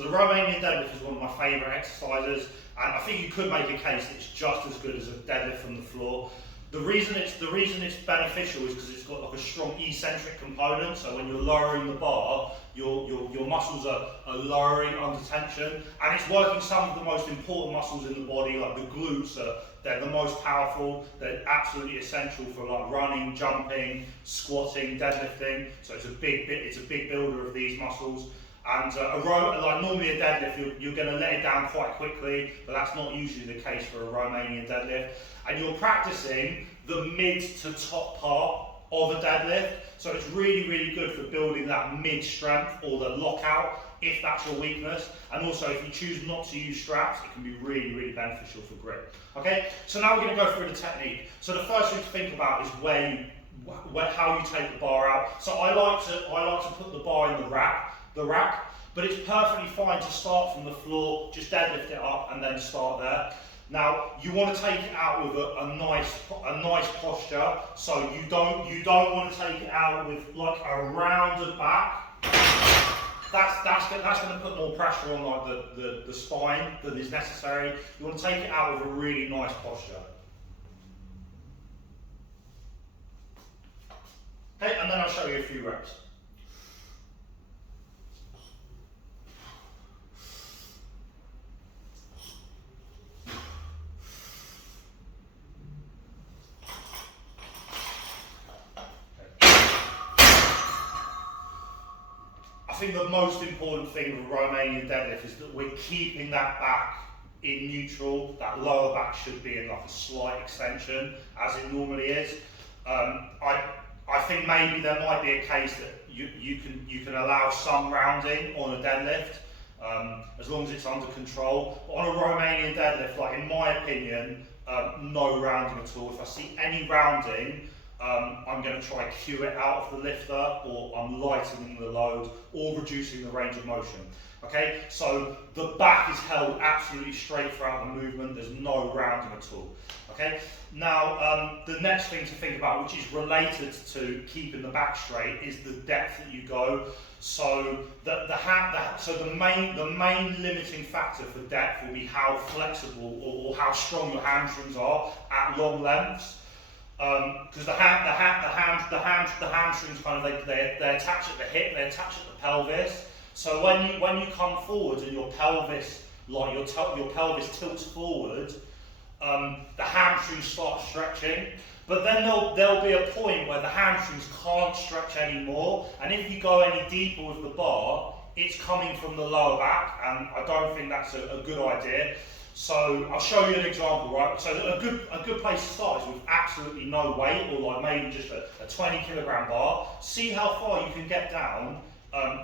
So the Romanian deadlift is one of my favourite exercises, and I think you could make a case that it's just as good as a deadlift from the floor. The reason it's beneficial is because it's got like a strong eccentric component. So when you're lowering the bar, your muscles are lowering under tension, and it's working some of the most important muscles in the body, like the glutes. They're the most powerful. They're absolutely essential for like running, jumping, squatting, deadlifting. So it's a big builder of these muscles. And like normally a deadlift, you're going to let it down quite quickly, but that's not usually the case for a Romanian deadlift. And you're practicing the mid to top part of a deadlift, so it's really good for building that mid strength or the lockout if that's your weakness. And also if you choose not to use straps, it can be really beneficial for grip. Okay, so now we're going to go through the technique. So the first thing to think about is how you take the bar out. So I like to put the bar in the rack, but it's perfectly fine to start from the floor, just deadlift it up and then start there. Now you want to take it out with a nice posture. So you don't want to take it out with like a rounded back. That's going to put more pressure on like the spine than is necessary. You want to take it out with a really nice posture. Okay, and then I'll show you a few reps. I think the most important thing with a Romanian deadlift is that we're keeping that back in neutral. That lower back should be in like a slight extension, as it normally is. I think maybe there might be a case that you can allow some rounding on a deadlift, as long as it's under control. But on a Romanian deadlift, like in my opinion, no rounding at all. If I see any rounding, I'm going to try to cue it out of the lifter, or I'm lightening the load, or reducing the range of motion. Okay, so the back is held absolutely straight throughout the movement. There's no rounding at all. Okay, now the next thing to think about, which is related to keeping the back straight, is the depth that you go. So the main limiting factor for depth will be how flexible or how strong your hamstrings are at long lengths. Because the hamstrings kind of they attach at the hip, they attach at the pelvis. So when you come forward and your pelvis tilts forward, the hamstrings start stretching. But then there'll be a point where the hamstrings can't stretch anymore, and if you go any deeper with the bar, it's coming from the lower back, and I don't think that's a good idea. So I'll show you an example, right? So a good place to start is with absolutely no weight, or like maybe just a 20 kilogram bar. See how far you can get down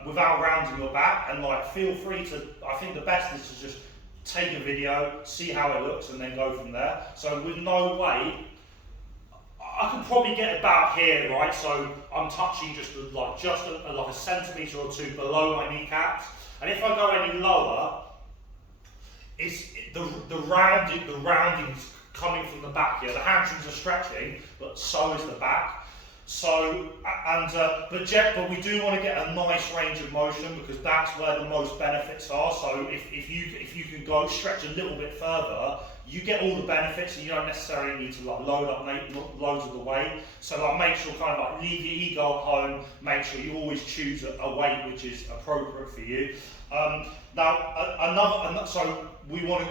without rounding your back, and like feel free to, I think the best is to just take a video, see how it looks, and then go from there. So with no weight, I can probably get about here, right? So I'm touching just a centimetre or two below my kneecaps, and if I go any lower, it's the rounding's coming from the back here. The hamstrings are stretching, but so is the back. So but we do want to get a nice range of motion, because that's where the most benefits are. So if you can go stretch a little bit further, you get all the benefits, and you don't necessarily need to like load up loads of the weight. So like make sure kind of like leave your ego at home. Make sure you always choose a weight which is appropriate for you. So we want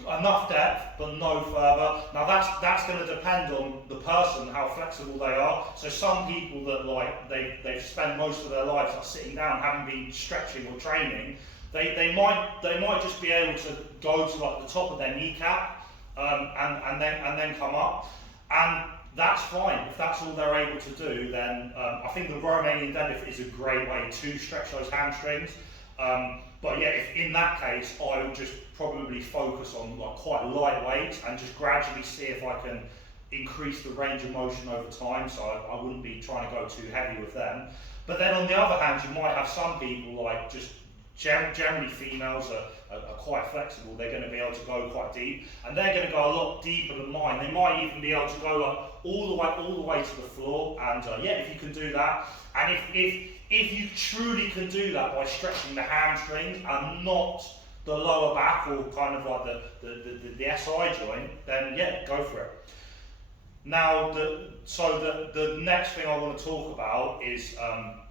enough depth, but no further. Now that's going to depend on the person, how flexible they are. So some people that like they've spent most of their lives like sitting down, haven't been stretching or training, they might just be able to go to like the top of their kneecap and then come up, and that's fine. If that's all they're able to do, then I think the Romanian deadlift is a great way to stretch those hamstrings. But yeah, if in that case, I would just probably focus on like quite light weights and just gradually see if I can increase the range of motion over time. So I wouldn't be trying to go too heavy with them. But then on the other hand, you might have some people, like just generally females are quite flexible. They're going to be able to go quite deep, and they're going to go a lot deeper than mine. They might even be able to go like all the way to the floor. And yeah, if you can do that, and If you truly can do that by stretching the hamstrings and not the lower back or kind of like the SI joint, then yeah, go for it. Now, the next thing I want to talk about is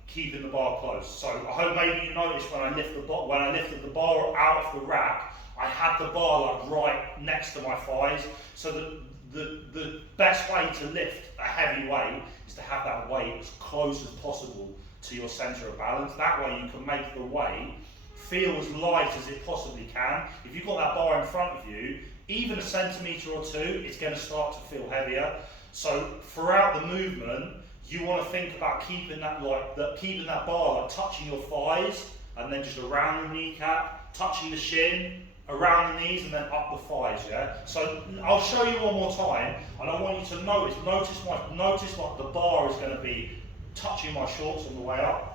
keeping the bar close. So I hope maybe you noticed when I lifted the bar out of the rack, I had the bar like right next to my thighs. So the best way to lift a heavy weight is to have that weight as close as possible to your centre of balance. That way you can make the weight feel as light as it possibly can. If you've got that bar in front of you, even a centimetre or two, it's going to start to feel heavier. So throughout the movement, you want to think about keeping that bar like touching your thighs and then just around the kneecap, touching the shin, around the knees and then up the thighs, yeah? So I'll show you one more time and I want you to notice like the bar is going to be touching my shorts on the way up.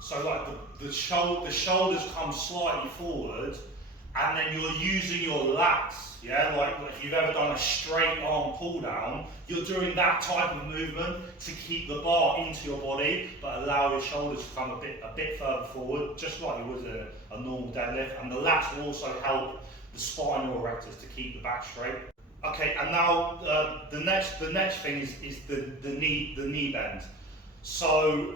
So like the shoulders come slightly forward and then you're using your lats, yeah? Like if you've ever done a straight arm pull down, you're doing that type of movement to keep the bar into your body but allow your shoulders to come a bit further forward, just like you would a normal deadlift. And the lats will also help the spinal erectors to keep the back straight. Okay, and now the next thing is the knee bend. So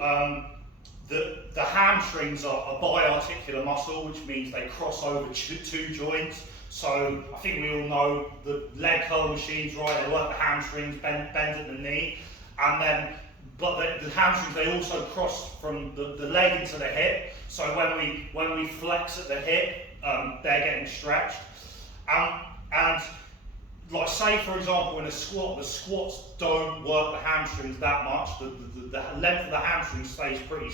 the hamstrings are a biarticular muscle, which means they cross over two joints. So I think we all know the leg curl machines, right? They work the hamstrings, bend at the knee, and then the hamstrings, they also cross from the leg into the hip. So when we flex at the hip, they're getting stretched. And like say for example in a squat, the squats don't work the hamstrings that much. The length of the hamstring stays pretty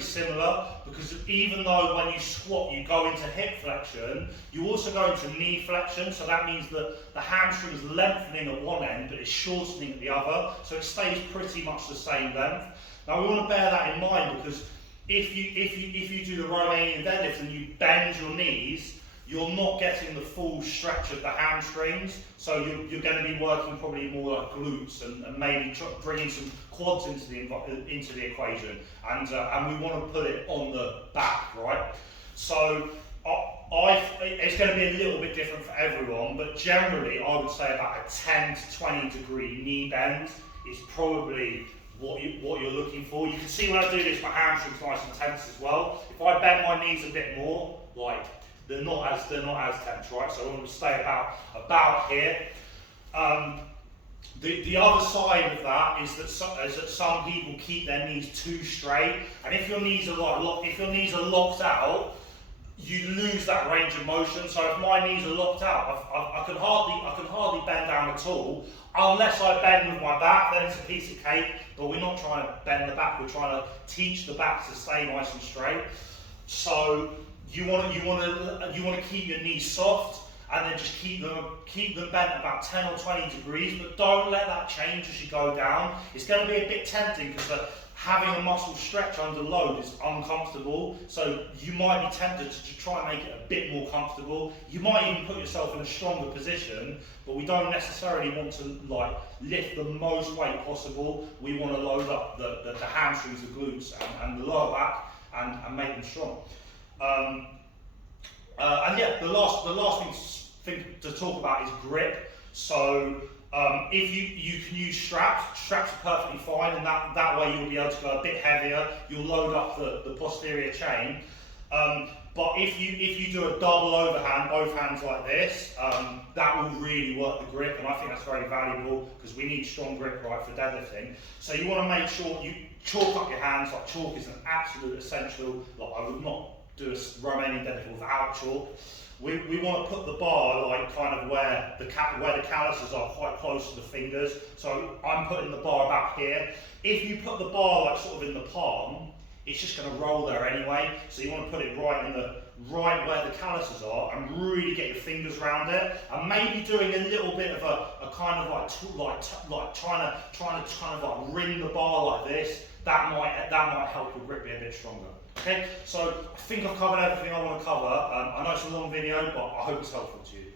similar, because even though when you squat you go into hip flexion, you also go into knee flexion. So that means that the hamstring is lengthening at one end but it's shortening at the other, so it stays pretty much the same length. Now we want to bear that in mind, because if you do the Romanian deadlift and you bend your knees, you're not getting the full stretch of the hamstrings, so you're going to be working probably more like glutes and maybe bringing some quads into the equation, and we want to put it on the back, right? So it's going to be a little bit different for everyone, but generally I would say about a 10 to 20 degree knee bend is probably what you're looking for. You can see when I do this, my hamstrings nice and tense as well. If I bend my knees a bit more, like they're not as tense, right? So I want to stay about here. The other side of that is that some people keep their knees too straight, and if your knees are locked out, you lose that range of motion. So if my knees are locked out, I can hardly bend down at all. Unless I bend with my back, then it's a piece of cake. But we're not trying to bend the back. We're trying to teach the back to stay nice and straight. So you want to keep your knees soft, and then just keep them bent about 10 or 20 degrees, but don't let that change as you go down. It's going to be a bit tempting because having a muscle stretch under load is uncomfortable, so you might be tempted to try and make it a bit more comfortable. You might even put yourself in a stronger position, but we don't necessarily want to like lift the most weight possible. We want to load up the hamstrings, the glutes, and the lower back, and make them strong. And yeah, the last thing to talk about is grip. So if you can use straps are perfectly fine, and that way you'll be able to go a bit heavier. You'll load up the posterior chain. But if you do a double overhand, both hands like this, that will really work the grip, and I think that's very valuable because we need strong grip, right, for deadlifting. So you want to make sure you chalk up your hands. Like chalk is an absolute essential. Like I would not do a Romanian deadlift without chalk. We want to put the bar like kind of where the calluses are, quite close to the fingers. So I'm putting the bar about here. If you put the bar like sort of in the palm, it's just going to roll there anyway. So you want to put it right right where the calluses are and really get your fingers around it, and maybe doing a little bit of a kind of like trying to kind of like ring the bar like this. That might help your grip be a bit stronger. Okay, so I think I've covered everything I want to cover. I know it's a long video, but I hope it's helpful to you.